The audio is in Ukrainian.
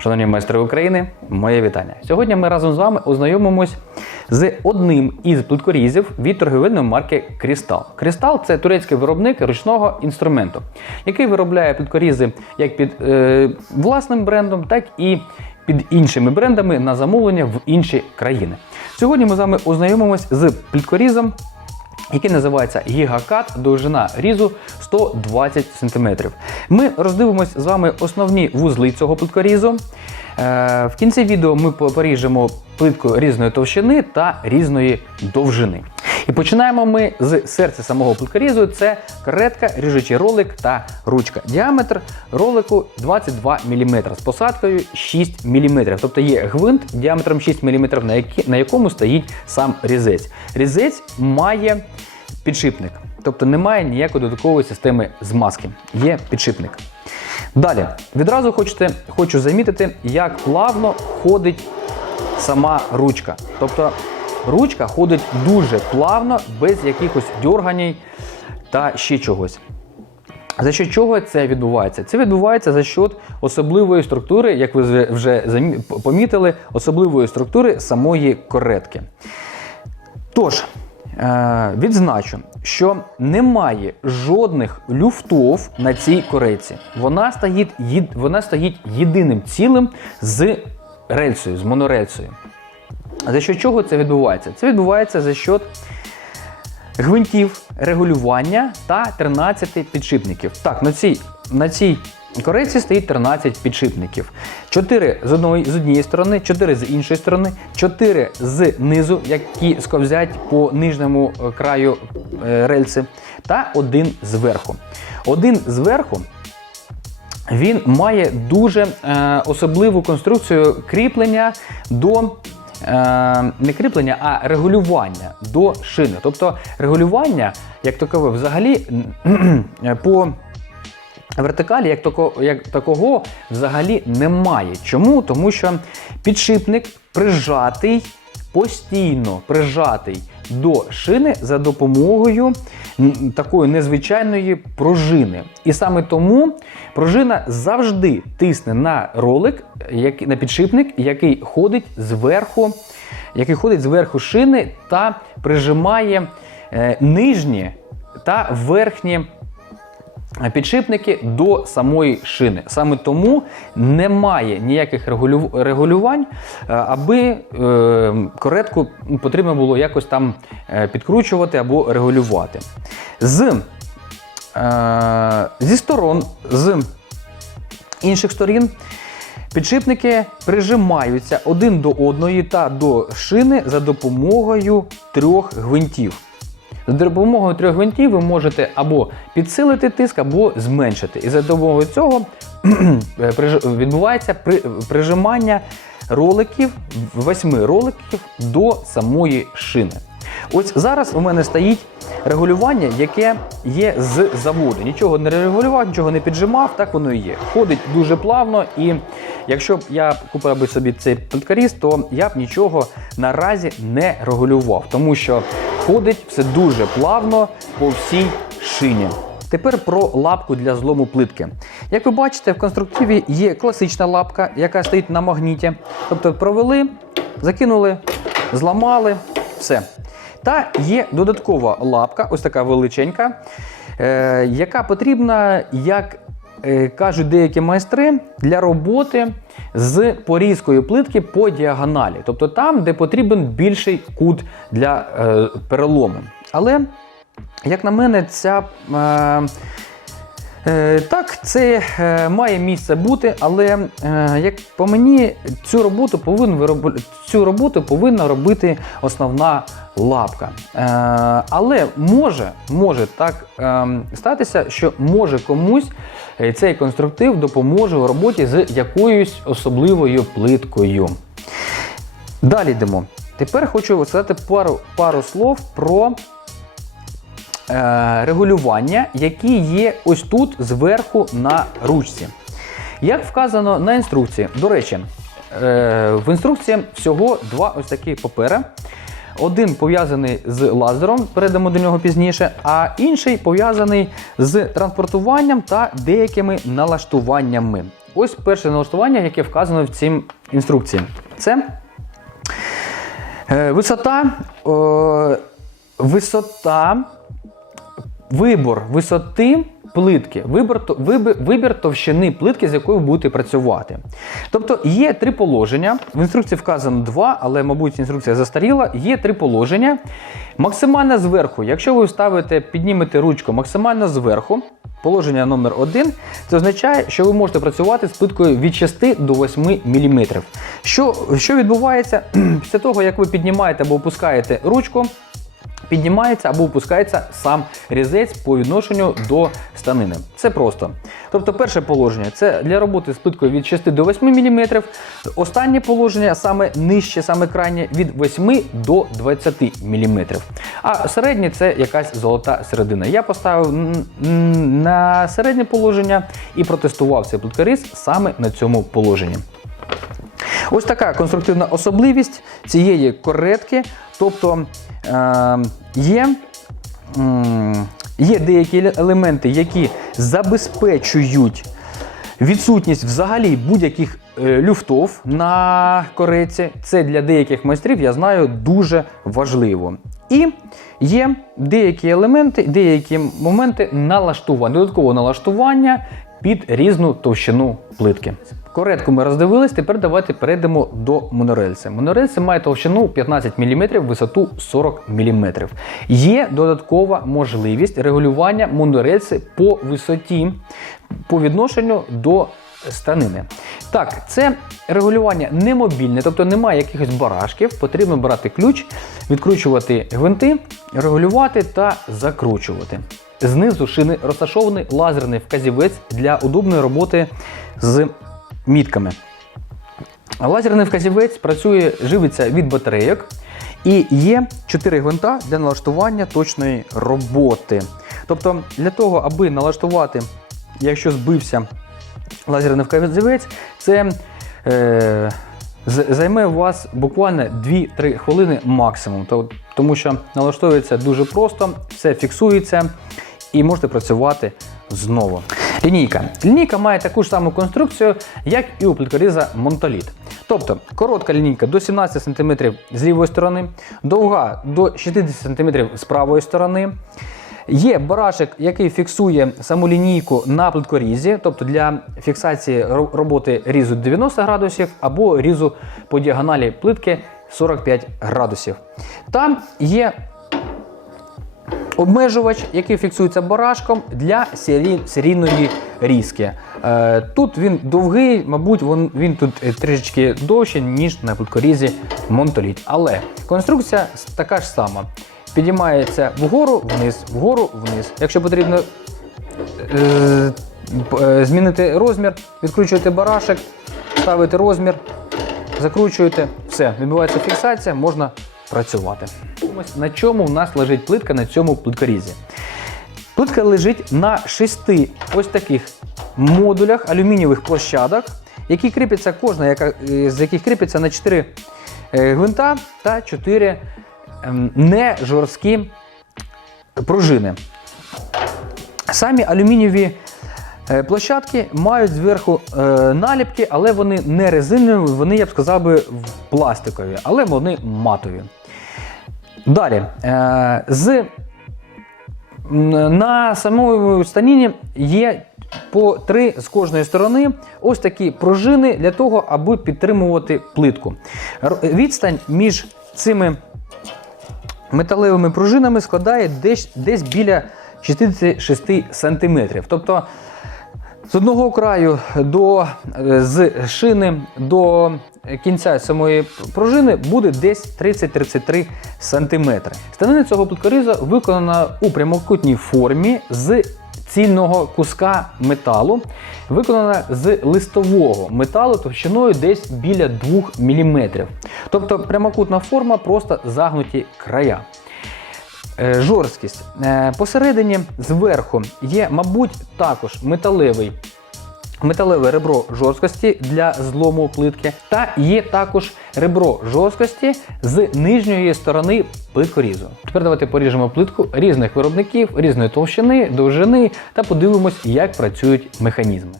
Шановні майстри України, моє вітання. Сьогодні ми разом з вами ознайомимось з одним із плиткорізів від торговельної марки Крістал. Крістал це турецький виробник ручного інструменту, який виробляє плиткорізи як під е, власним брендом, так і під іншими брендами на замовлення в інші країни. Сьогодні ми з вами ознайомимось з плиткорізом який називається Гігакат, довжина різу 120 см. Ми роздивимось з вами основні вузли цього плиткорізу. Е, В кінці відео ми поріжемо плитку різної товщини та різної довжини. І починаємо ми з серця самого плиткорізу. Це каретка, ріжучий ролик та ручка. Діаметр ролику 22 мм з посадкою 6 мм. Тобто є гвинт діаметром 6 мм, на якому стоїть сам різець. Різець має підшипник, тобто немає ніякої додаткової системи змазки. Є підшипник. Далі, відразу хочете, хочу замітити, як плавно ходить сама ручка. Тобто ручка ходить дуже плавно, без якихось дьорганій та ще чогось. За що чого це відбувається? Це відбувається за счет особливої структури, як ви вже- помітили, особливої структури самої коретки. Тож, е, відзначу, що немає жодних люфтов на цій кореці. Вона стоїть, вона стоїть єдиним цілим з рельсою, з монорельсою. За що чого це відбувається? Це відбувається за счет гвинтів, регулювання та 13 підшипників. Так, на цій, на цій кореці стоїть 13 підшипників. 4 з, одної, з однієї сторони, 4 з іншої сторони, 4 з низу, які сковзять по нижньому е, краю е, рельси, та один зверху. Один зверху він має дуже е, особливу конструкцію кріплення до. Е, Не кріплення, а регулювання до шини. Тобто регулювання, як такове, взагалі по вертикалі, як, тако, як такого, взагалі немає. Чому? Тому що підшипник прижатий, постійно прижатий до шини за допомогою такої незвичайної пружини. І саме тому пружина завжди тисне на ролик, на підшипник, який ходить зверху, який ходить зверху шини та прижимає е, нижні та верхні підшипники до самої шини. Саме тому немає ніяких регулювань, е, аби е, коретку потрібно було якось там е, підкручувати або регулювати. З, зі сторон, з інших сторін. Підшипники прижимаються один до одної та до шини за допомогою трьох гвинтів. За допомогою трьох гвинтів ви можете або підсилити тиск, або зменшити. І за допомогою цього приж- відбувається при- прижимання роликів, восьми роликів до самої шини. Ось зараз у мене стоїть регулювання, яке є з заводу. Нічого не регулював, нічого не піджимав, так воно і є. Ходить дуже плавно, і якщо б я купив би собі цей плиткаріз, то я б нічого наразі не регулював, тому що ходить все дуже плавно по всій шині. Тепер про лапку для злому плитки. Як ви бачите, в конструктиві є класична лапка, яка стоїть на магніті. Тобто провели, закинули, зламали, все. Та є додаткова лапка, ось така величенька, е, яка потрібна, як е, кажуть деякі майстри, для роботи з порізкою плитки по діагоналі. Тобто там, де потрібен більший кут для е, перелому. Але, як на мене, ця. Е, Так, це е, має місце бути, але е, як по мені, цю роботу повинен цю роботу повинна робити основна лапка. Е, але може, може так е, статися, що може комусь е, цей конструктив допоможе у роботі з якоюсь особливою плиткою. Далі йдемо. Тепер хочу сказати пару, пару слов про е, регулювання, які є ось тут зверху на ручці. Як вказано на інструкції, до речі, е, в інструкції всього два ось такі папери. Один пов'язаний з лазером, перейдемо до нього пізніше, а інший пов'язаний з транспортуванням та деякими налаштуваннями. ось перше налаштування, яке вказано в цій інструкції. Це е, висота, е, висота, вибор висоти плитки, вибір, вибір, товщини плитки, з якою будете працювати. Тобто є три положення. В інструкції вказано два, але, мабуть, інструкція застаріла. Є три положення. Максимально зверху, якщо ви ставите, піднімете ручку максимально зверху, положення номер один, це означає, що ви можете працювати з плиткою від 6 до 8 мм. Що, що відбувається після того, як ви піднімаєте або опускаєте ручку? Піднімається або опускається сам різець по відношенню до станини. Це просто. Тобто, перше положення це для роботи з плиткою від 6 до 8 мм. Останнє положення саме нижче, саме крайнє від 8 до 20 мм. А середнє це якась золота середина. Я поставив на середнє положення і протестував цей плиткоріз саме на цьому положенні. Ось така конструктивна особливість цієї коретки. Тобто є, є деякі елементи, які забезпечують відсутність взагалі будь-яких е, люфтов на коретці. Це для деяких майстрів, я знаю, дуже важливо. І є деякі елементи, деякі моменти налаштування, додаткового налаштування під різну товщину плитки. Коретку ми роздивились, тепер давайте перейдемо до монорельси. Монорельси має товщину 15 мм, висоту 40 мм. Є додаткова можливість регулювання монорельси по висоті по відношенню до станини. Так, це регулювання не мобільне, тобто немає якихось барашків. Потрібно брати ключ, відкручувати гвинти, регулювати та закручувати. Знизу шини розташований лазерний вказівець для удобної роботи з мітками. Лазерний вказівець працює, живиться від батарейок і є 4 гвинта для налаштування точної роботи. Тобто, для того, аби налаштувати, якщо збився лазерний вказівець, це е, займе у вас буквально 2-3 хвилини максимум. Тому що налаштовується дуже просто, все фіксується і можете працювати знову. Лінійка. Лінійка має таку ж саму конструкцію, як і у плиткоріза Монтоліт. Тобто коротка лінійка до 17 см з лівої сторони, довга до 60 см з правої сторони. Є барашек, який фіксує саму лінійку на плиткорізі, тобто для фіксації роботи різу 90 градусів або різу по діагоналі плитки 45 градусів. Там є обмежувач, який фіксується барашком для сері- серійної різки. Е, Тут він довгий, мабуть, він, тут трішечки довший, ніж на плиткорізі Монтоліт. Але конструкція така ж сама. Підіймається вгору, вниз, вгору, вниз. Якщо потрібно е, е, змінити розмір, відкручуєте барашек, ставите розмір, закручуєте, все, відбувається фіксація, можна працювати. Ось На чому в нас лежить плитка на цьому плиткорізі? Плитка лежить на шести ось таких модулях алюмінієвих площадок, які кріпляться, кожна яка, е, з яких кріпиться на 4 е, гвинта та 4 ем, не жорсткі пружини. Самі алюмінієві е, площадки мають зверху наліпки, але вони не резинові, вони, я б сказав, би, пластикові, але вони матові. Далі. Е, з, на самому станіні є по три з кожної сторони ось такі пружини для того, аби підтримувати плитку. Відстань між цими металевими пружинами складає десь, десь біля 66 см. Тобто з одного краю до е, з шини до кінця самої пружини буде десь 30-33 см. Станина цього плиткоріза виконана у прямокутній формі з цільного куска металу, виконана з листового металу товщиною десь біля 2 мм. Тобто прямокутна форма, просто загнуті края. Е, Жорсткість. Е, Посередині зверху є, мабуть, також металевий. Металеве ребро жорсткості для злому плитки, та є також ребро жорсткості з нижньої сторони плиткорізу. Тепер давайте поріжемо плитку різних виробників, різної товщини, довжини та подивимось, як працюють механізми.